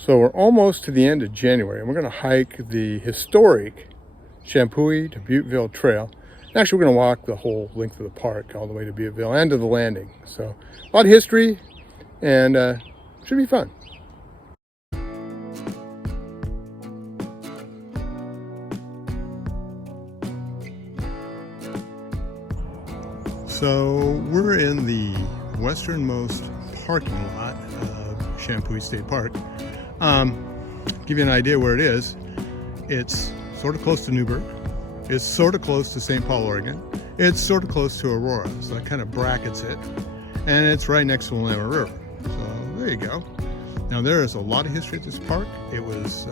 So we're almost to the end of January, and we're going to hike the historic Champoeg to Butteville Trail. Actually, we're going to walk the whole length of the park all the way to Butteville and to the landing. So a lot of history, and should be fun. So we're in the westernmost parking lot of Champoeg State Park. Give you an idea where it is. It's sort of close to Newburgh. It's sort of close to St. Paul, Oregon. It's sort of close to Aurora, so that kind of brackets it. And it's right next to the Willamette River. So there you go. Now there is a lot of history at this park. It was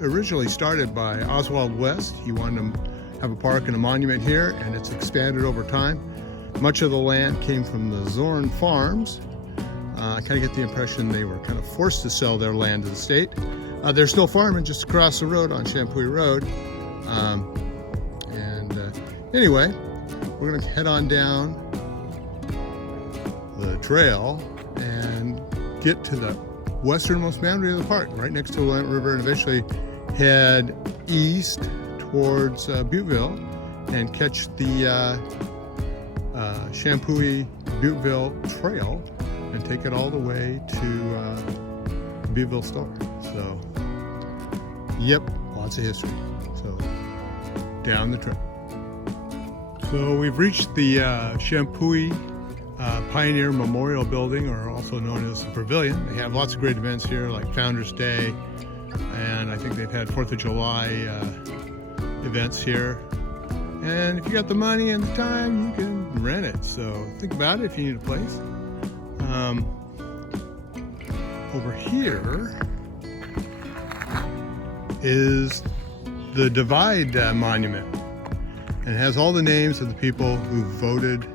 originally started by Oswald West. He wanted to have a park and a monument here, and it's expanded over time. Much of the land came from the Zorn farms. I kind of get the impression they were kind of forced to sell their land to the state. They're still farming just across the road on Champoeg Road. Anyway, we're going to head on down the trail and get to the westernmost boundary of the park, right next to the Willamette River, and eventually head east towards Butteville and catch the Champoeg Butteville Trail and take it all the way to Butteville Store. So, yep, lots of history. So, down the trail. So we've reached the Champoeg Pioneer Memorial Building, or also known as the Pavilion. They have lots of great events here, like Founders Day, and I think they've had 4th of July events here. And if you got the money and the time, you can rent it. So think about it if you need a place. Over here is the Divide Monument. And it has all the names of the people who voted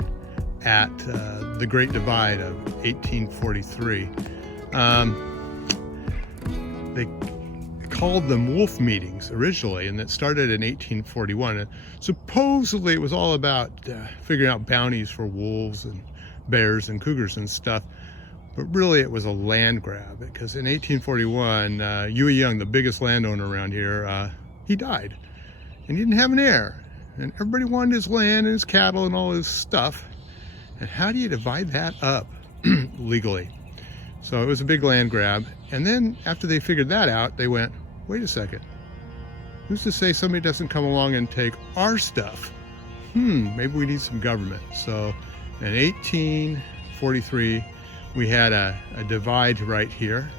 at the Great Divide of 1843. They called them wolf meetings originally, and that started in 1841. And supposedly it was all about figuring out bounties for wolves and bears and cougars and stuff. But really it was a land grab, because in 1841, Huey Young, the biggest landowner around here, he died. And he didn't have an heir. And everybody wanted his land and his cattle and all his stuff. And how do you divide that up legally? So it was a big land grab. And then after they figured that out, they went, wait a second. Who's to say somebody doesn't come along and take our stuff? Maybe we need some government. So in 1843, we had a divide right here.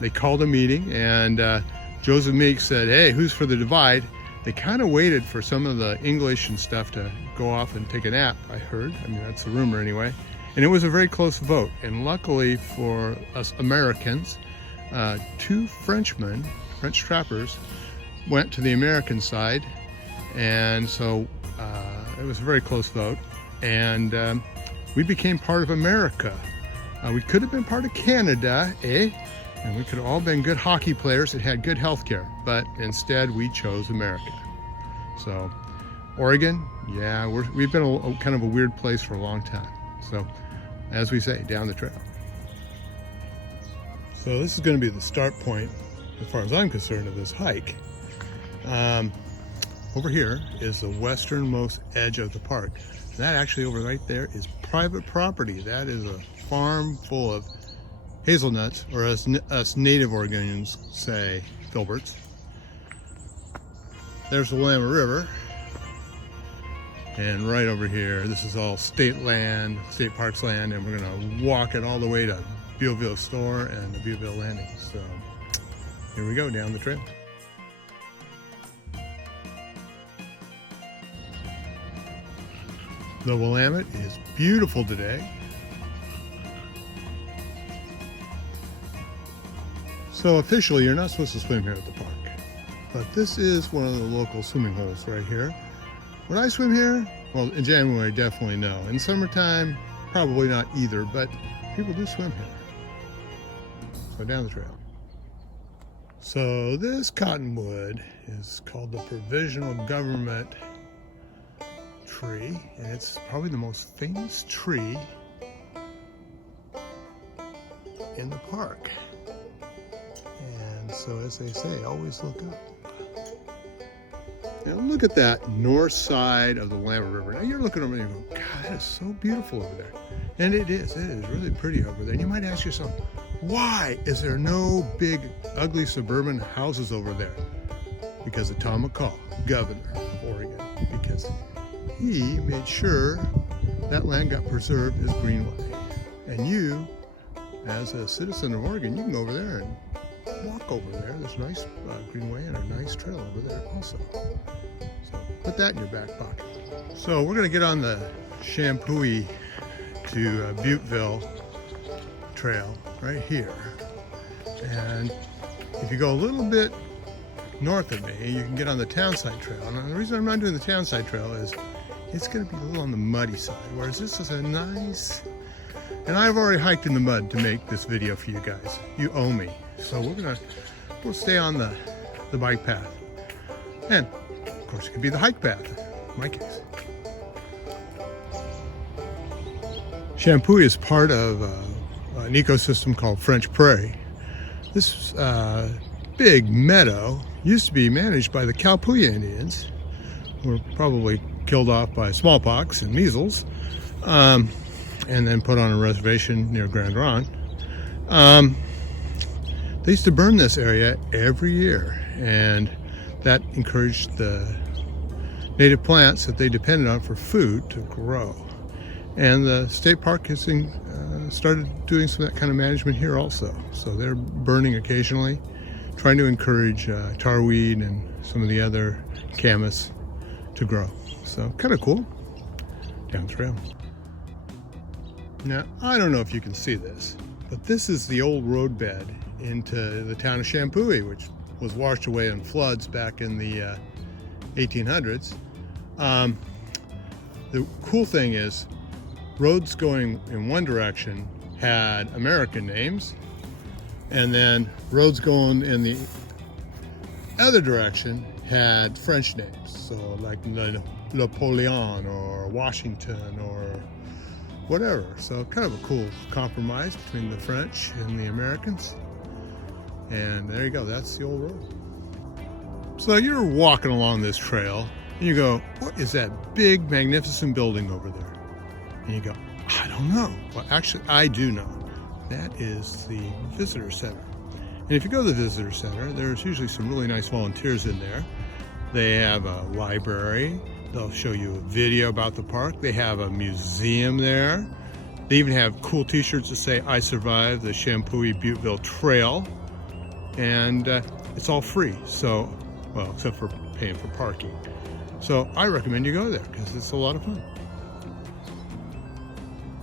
They called a meeting, and Joseph Meeks said, hey, who's for the divide? They kind of waited for some of the English and stuff to go off and take a nap, I heard. I mean, that's the rumor anyway. And it was a very close vote. And luckily for us Americans, 2 Frenchmen, French trappers, went to the American side. And so it was a very close vote. And we became part of America. We could have been part of Canada, and we could have all been good hockey players that had good health care, but instead we chose America. So Oregon, yeah, we've been kind of a weird place for a long time. So as we say, down the trail. So this is going to be the start point, as far as I'm concerned, of this hike. Over here is the westernmost edge of the park. That actually over right there is private property. That is a farm full of hazelnuts, or as us native Oregonians say, filberts. There's the Willamette River. And right over here, this is all state land, state parks land, and we're gonna walk it all the way to Butteville Store and the Butteville Landing. So here we go, down the trail. The Willamette is beautiful today. So officially, you're not supposed to swim here at the park, but this is one of the local swimming holes right here. Would I swim here? Well, in January, definitely no. In summertime, probably not either, but people do swim here. So down the trail. So this cottonwood is called the Provisional Government tree, and it's probably the most famous tree in the park. So as they say, always look up. Now look at that north side of the Willamette River. Now you're looking over there and you go, God, that is so beautiful over there. And it is really pretty over there. And you might ask yourself, why is there no big, ugly suburban houses over there? Because of Tom McCall, governor of Oregon, because he made sure that land got preserved as greenway. And you, as a citizen of Oregon, you can go over there and walk over there. There's a nice greenway and a nice trail over there also. So put that in your back pocket. So we're going to get on the Champoeg to Butteville Trail right here. And if you go a little bit north of me, you can get on the Townside Trail. And the reason I'm not doing the Townside Trail is it's going to be a little on the muddy side, whereas this is a nice... And I've already hiked in the mud to make this video for you guys. You owe me. So we'll stay on the bike path. And of course it could be the hike path, in my case. Champoeg is part of an ecosystem called French Prairie. This big meadow used to be managed by the Champoeg Indians, who were probably killed off by smallpox and measles, and then put on a reservation near Grand Ronde. They used to burn this area every year, and that encouraged the native plants that they depended on for food to grow. And the state park has started doing some of that kind of management here also. So they're burning occasionally, trying to encourage tarweed and some of the other camas to grow. So kind of cool. Down the trail. Now, I don't know if you can see this, but this is the old roadbed into the town of Champoeg, which was washed away in floods back in the 1800s. The cool thing is, roads going in one direction had American names, and then roads going in the other direction had French names. So like Napoleon or Washington or whatever. So kind of a cool compromise between the French and the Americans. And there you go, that's the old road. So you're walking along this trail and you go, what is that big, magnificent building over there? And you go, I don't know. Well, actually, I do know. That is the visitor center. And if you go to the visitor center, there's usually some really nice volunteers in there. They have a library. They'll show you a video about the park. They have a museum there. They even have cool t-shirts that say, I survived the Champoeg Butteville Trail. And it's all free. So, well, except for paying for parking. So I recommend you go there because it's a lot of fun.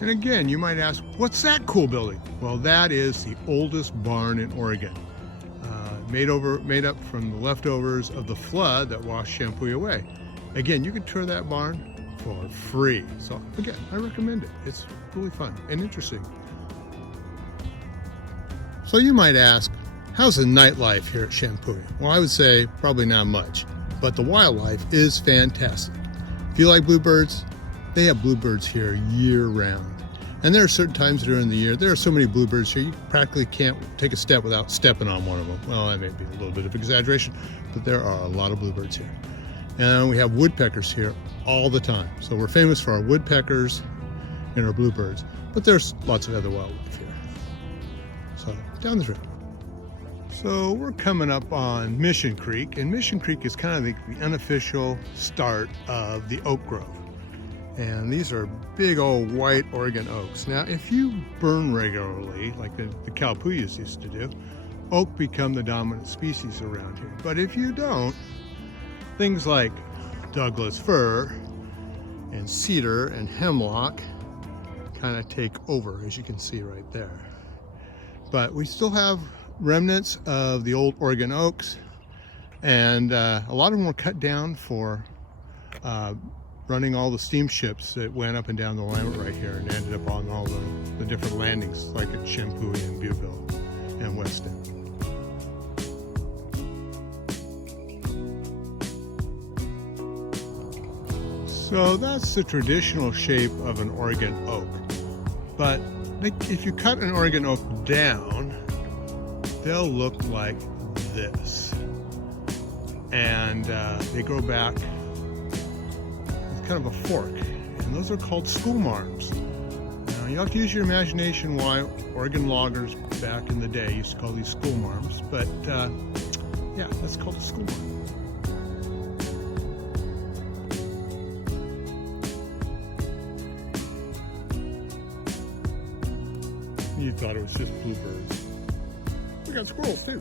And again, you might ask, what's that cool building? Well, that is the oldest barn in Oregon. Made up from the leftovers of the flood that washed Champoeg away. Again, you can tour that barn for free. So again, I recommend it. It's really fun and interesting. So you might ask, how's the nightlife here at Champoeg? Well, I would say probably not much, but the wildlife is fantastic. If you like bluebirds, they have bluebirds here year round. And there are certain times during the year, there are so many bluebirds here, you practically can't take a step without stepping on one of them. Well, that may be a little bit of exaggeration, but there are a lot of bluebirds here. And we have woodpeckers here all the time. So we're famous for our woodpeckers and our bluebirds, but there's lots of other wildlife here. So down the trail. So we're coming up on Mission Creek, and Mission Creek is kind of the unofficial start of the oak grove. And these are big old white Oregon oaks. Now, if you burn regularly, like the Champoegs used to do, oak become the dominant species around here. But if you don't, things like Douglas fir and cedar and hemlock kind of take over, as you can see right there. But we still have remnants of the old Oregon oaks, and a lot of them were cut down for running all the steamships that went up and down the Willamette right here and ended up on all the different landings, like at Champoeg and Butteville and Weston. So that's the traditional shape of an Oregon oak. But if you cut an Oregon oak down, they'll look like this. And they grow back with kind of a fork. And those are called school marms. Now, you have to use your imagination why Oregon loggers back in the day used to call these school marms. But yeah, that's called a school marm. You thought it was just bluebirds. We got squirrels too.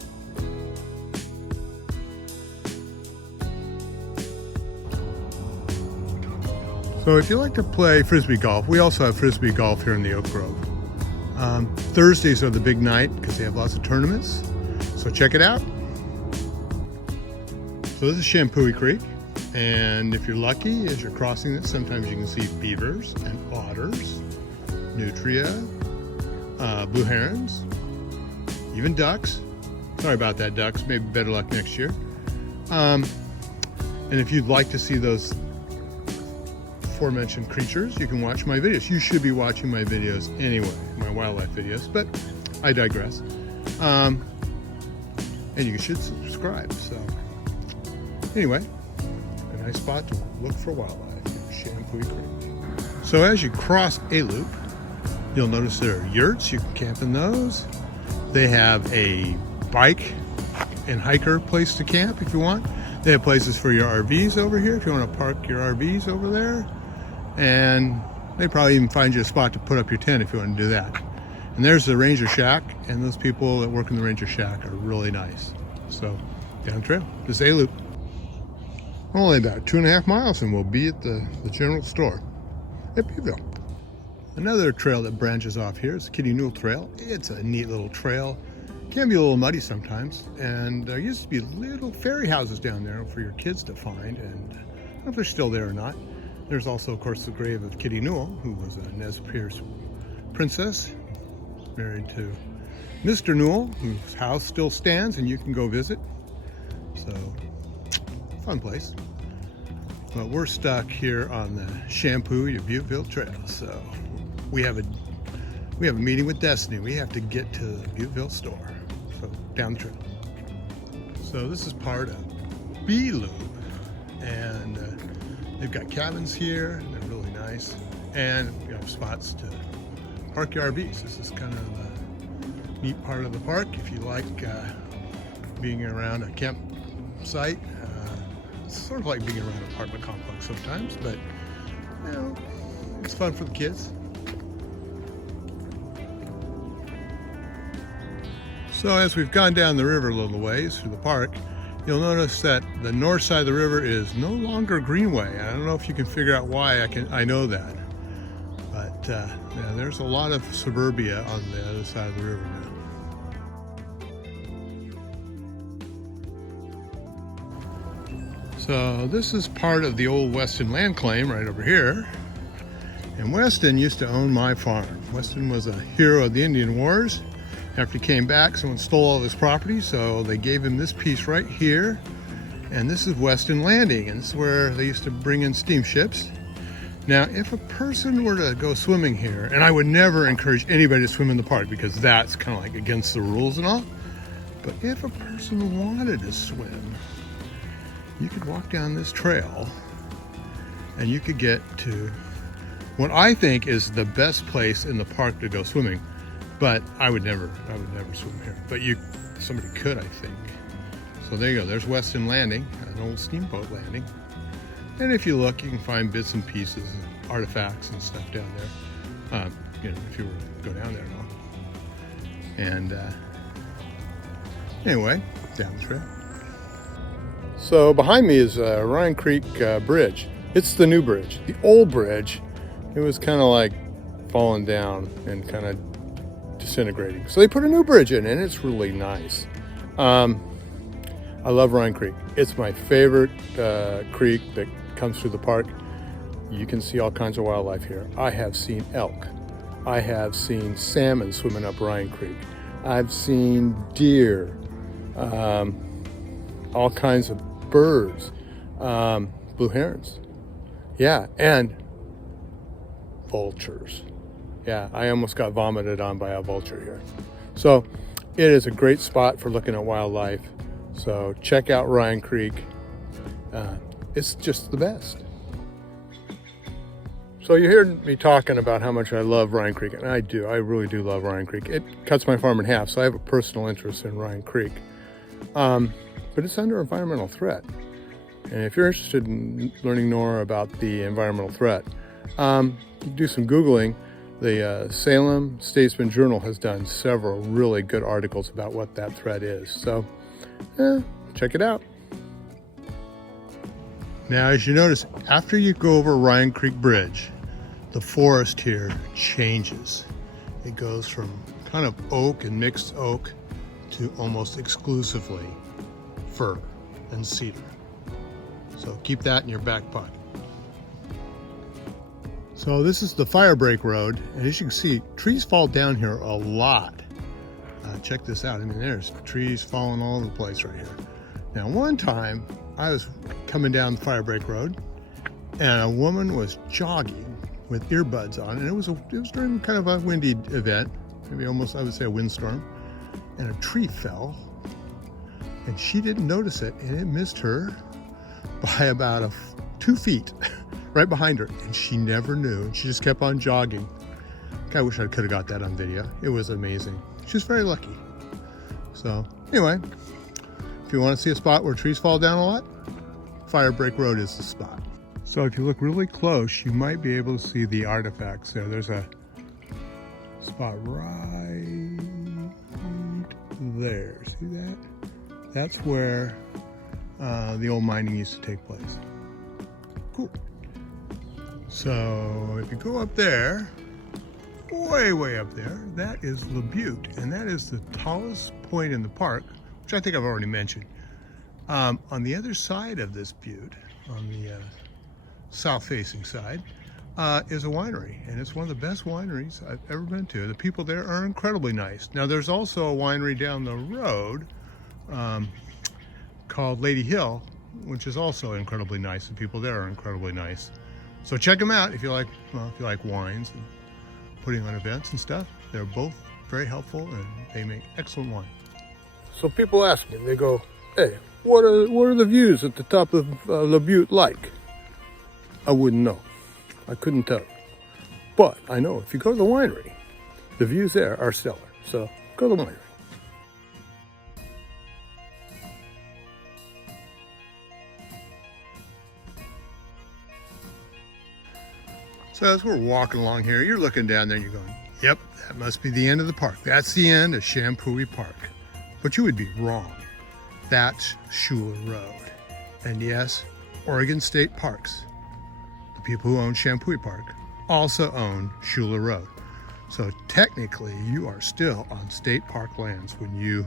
So if you like to play Frisbee golf, we also have Frisbee golf here in the Oak Grove. Thursdays are the big night because they have lots of tournaments. So check it out. So this is Champoeg Creek. And if you're lucky, as you're crossing it, sometimes you can see beavers and otters, nutria, blue herons, even ducks. Sorry about that, ducks. Maybe better luck next year. And if you'd like to see those aforementioned creatures, you can watch my videos. You should be watching my videos anyway, my wildlife videos, but I digress. And you should subscribe. So anyway, a nice spot to look for wildlife in Champoeg Creek. So as you cross a loop, you'll notice there are yurts. You can camp in those. They have a bike and hiker place to camp if you want. They have places for your RVs over here if you want to park your RVs over there. And they probably even find you a spot to put up your tent if you want to do that. And there's the ranger shack, and those people that work in the ranger shack are really nice. So down trail, this A-loop. Only about 2.5 miles and we'll be at the general store at Butteville. Another trail that branches off here is the Kitty Newell Trail. It's a neat little trail. Can be a little muddy sometimes, and there used to be little fairy houses down there for your kids to find, and I don't know if they're still there or not. There's also, of course, the grave of Kitty Newell, who was a Nez Perce princess, married to Mr. Newell, whose house still stands, and you can go visit. So, fun place. But we're stuck here on the Champoeg Butteville Trail, so we have a meeting with Destiny. We have to get to the Butteville store, so down the trail. So this is part of B-Loop, and they've got cabins here. They're really nice, and you have spots to park your RVs. This is kind of a neat part of the park if you like being around a campsite. It's sort of like being around an apartment complex sometimes, but you know, it's fun for the kids. So as we've gone down the river a little ways through the park, you'll notice that the north side of the river is no longer greenway. I don't know if you can figure out why. I know that, but yeah, there's a lot of suburbia on the other side of the river now. So this is part of the old Weston land claim right over here. And Weston used to own my farm. Weston was a hero of the Indian Wars. After he came back, someone stole all of his property, so they gave him this piece right here. And this is Weston Landing, and this is where they used to bring in steamships. Now, if a person were to go swimming here, and I would never encourage anybody to swim in the park because that's kind of like against the rules and all, but if a person wanted to swim, you could walk down this trail and you could get to what I think is the best place in the park to go swimming. But I would never swim here. But somebody could, I think. So there you go. There's Weston Landing, an old steamboat landing. And if you look, you can find bits and pieces, and artifacts and stuff down there. You know, if you were to go down there and all. And anyway, down the trail. So behind me is Ryan Creek Bridge. It's the new bridge. The old bridge, it was kind of like falling down and kind of disintegrating. So they put a new bridge in, and it's really nice. I love Ryan Creek. It's my favorite creek that comes through the park. You can see all kinds of wildlife here. I have seen elk. I have seen salmon swimming up Ryan Creek. I've seen deer, all kinds of birds, blue herons. Yeah, and vultures. Yeah, I almost got vomited on by a vulture here. So it is a great spot for looking at wildlife. So check out Ryan Creek. It's just the best. So you hear me talking about how much I love Ryan Creek, and I do. I really do love Ryan Creek. It cuts my farm in half, so I have a personal interest in Ryan Creek. But it's under environmental threat. And if you're interested in learning more about the environmental threat, you can do some Googling. The Salem Statesman Journal has done several really good articles about what that threat is. So check it out. Now, as you notice, after you go over Ryan Creek Bridge, the forest here changes. It goes from kind of oak and mixed oak to almost exclusively fir and cedar. So keep that in your back pocket. So this is the Fire Break Road, and as you can see, trees fall down here a lot. Check this out. I mean, there's trees falling all over the place right here. Now, one time I was coming down the Fire Break Road, and a woman was jogging with earbuds on, and it was during kind of a windy event, maybe almost, I would say, a windstorm, and a tree fell, and she didn't notice it, and it missed her by about 2 feet right behind her, and she never knew, and she just kept on jogging. I wish I could have got that on video. It was amazing. She was very lucky. So anyway, if you want to see a spot where trees fall down a lot, Fire Break Road is the spot. So if you look really close, you might be able to see the artifacts there. There's a spot right there. See that? That's where the old mining used to take place. Cool. So if you go up there, way up there, that is the Butte, and that is the tallest point in the park, which I think I've already mentioned. On the other side of this Butte, on the south-facing side, is a winery, and it's one of the best wineries I've ever been to. The people there are incredibly nice. Now, there's also a winery down the road called Lady Hill, which is also incredibly nice. The people there are incredibly nice. So check them out if you like, well, if you like wines and putting on events and stuff. They're both very helpful, and they make excellent wine. So people ask me, they go, "Hey, what are the views at the top of the Butte like?" I wouldn't know. I couldn't tell you. But I know if you go to the winery, the views there are stellar. So go to the winery. So as we're walking along here, you're looking down there and you're going, yep, that must be the end of the park. That's the end of Champoeg Park. But you would be wrong. That's Schuler Road. And yes, Oregon State Parks, the people who own Champoeg Park, also own Schuler Road. So technically, you are still on state park lands when you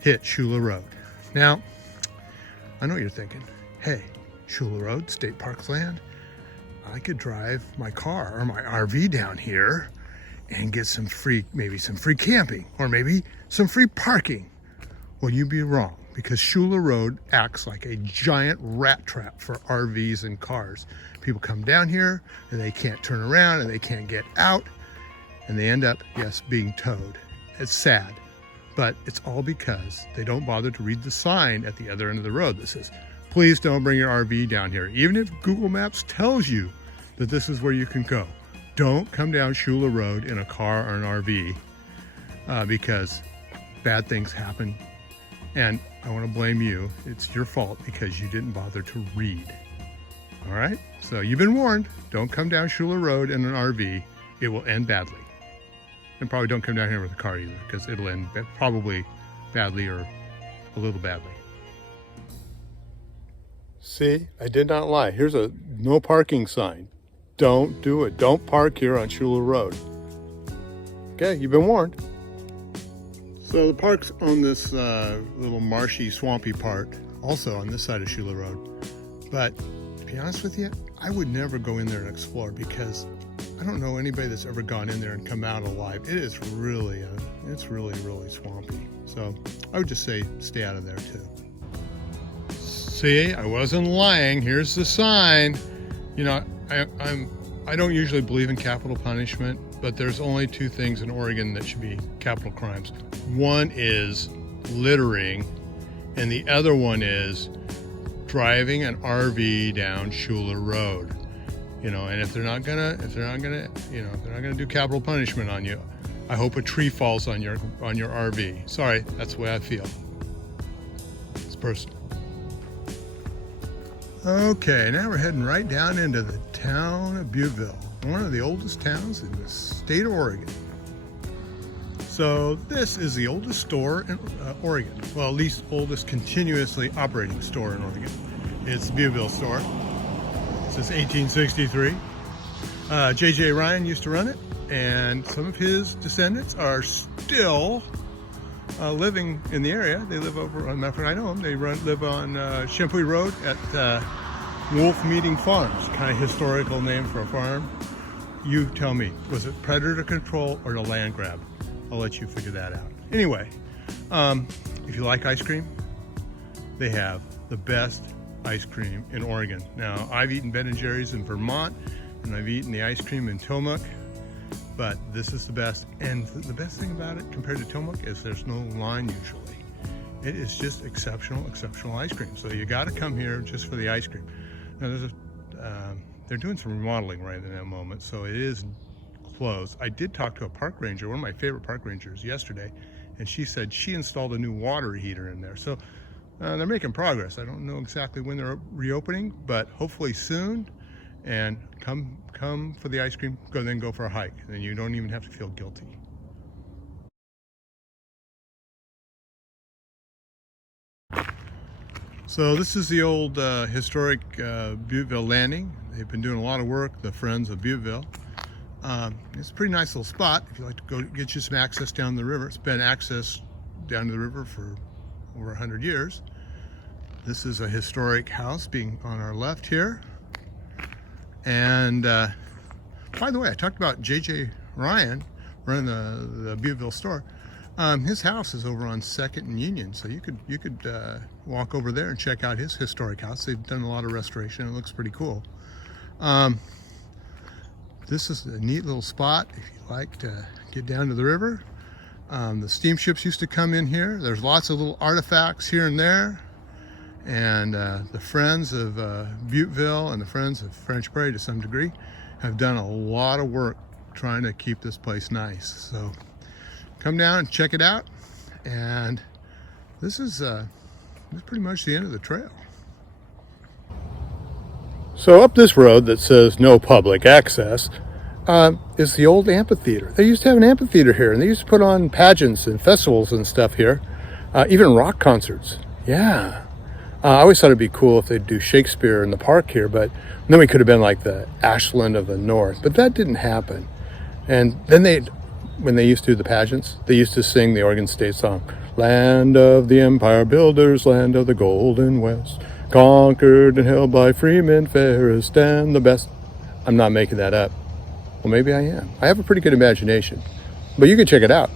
hit Schuler Road. Now, I know what you're thinking. Hey, Schuler Road, state park land? I could drive my car or my RV down here and get some free, maybe some free camping, or maybe some free parking. Well, you'd be wrong, because Schuler Road acts like a giant rat trap for RVs and cars. People come down here and they can't turn around and they can't get out, and they end up, yes, being towed. It's sad, but it's all because they don't bother to read the sign at the other end of the road that says, please don't bring your RV down here. Even if Google Maps tells you that this is where you can go, don't come down Schuler Road in a car or an RV because bad things happen. And I want to blame you. It's your fault because you didn't bother to read. All right? So you've been warned. Don't come down Schuler Road in an RV. It will end badly. And probably don't come down here with a car either, because it'll end probably badly or a little badly. See, I did not lie. Here's a no parking sign. Don't do it. Don't park here on Schuler Road. Okay, you've been warned. So the park's on this little marshy, swampy part, also on this side of Schuler Road. But to be honest with you, I would never go in there and explore, because I don't know anybody that's ever gone in there and come out alive. It is really, it's really swampy. So I would just say stay out of there too. See, I wasn't lying. Here's the sign. You know, I don't usually believe in capital punishment, but there's only two things in Oregon that should be capital crimes. One is littering, and the other one is driving an RV down Schuler Road. You know, and if they're not gonna do capital punishment on you, I hope a tree falls on your RV. Sorry, that's the way I feel. It's personal. Okay, now we're heading right down into the town of Butteville, one of the oldest towns in the state of Oregon. So this is the oldest store in Oregon. Well, at least oldest continuously operating store in Oregon. It's the Butteville store. Since 1863. J.J. Ryan used to run it, and some of his descendants are still living in the area. They live over on, I know them, they live on Champoeg Road at Wolf Meeting Farms. Kind of historical name for a farm. You tell me, was it predator control or the land grab? I'll let you figure that out. Anyway, if you like ice cream, they have the best ice cream in Oregon. Now, I've eaten Ben & Jerry's in Vermont, and I've eaten the ice cream in Tillamook, but this is the best. And the best thing about it compared to Tillamook is there's no line usually. It is just exceptional ice cream. So you got to come here just for the ice cream. Now, they're doing some remodeling right in that moment, so it is closed. I did talk to a park ranger, one of my favorite park rangers, yesterday, and she said she installed a new water heater in there. So they're making progress. I don't know exactly when they're reopening, but hopefully soon. And come for the ice cream, then go for a hike. Then you don't even have to feel guilty. So this is the old historic Butteville landing. They've been doing a lot of work, the Friends of Butteville. It's a pretty nice little spot if you like to go get you some access down the river. It's been access down to the river for over 100 years. This is a historic house being on our left here. And by the way, I talked about J.J. Ryan running the Butteville store. His house is over on 2nd and Union, so you could walk over there and check out his historic house. They've done a lot of restoration. It looks pretty cool. This is a neat little spot if you like to get down to the river. The steamships used to come in here. There's lots of little artifacts here and there. And the Friends of Butteville and the Friends of French Prairie, to some degree, have done a lot of work trying to keep this place nice. So come down and check it out. And this is pretty much the end of the trail. So up this road that says no public access is the old amphitheater. They used to have an amphitheater here, and they used to put on pageants and festivals and stuff here, even rock concerts. Yeah. I always thought it'd be cool if they'd do Shakespeare in the park here, but then we could have been like the Ashland of the North, but that didn't happen. And then when they used to do the pageants, they used to sing the Oregon State song, "Land of the Empire Builders, land of the Golden West, conquered and held by freemen, fairest and the best." I'm not making that up. Well, maybe I am. I have a pretty good imagination, but you can check it out.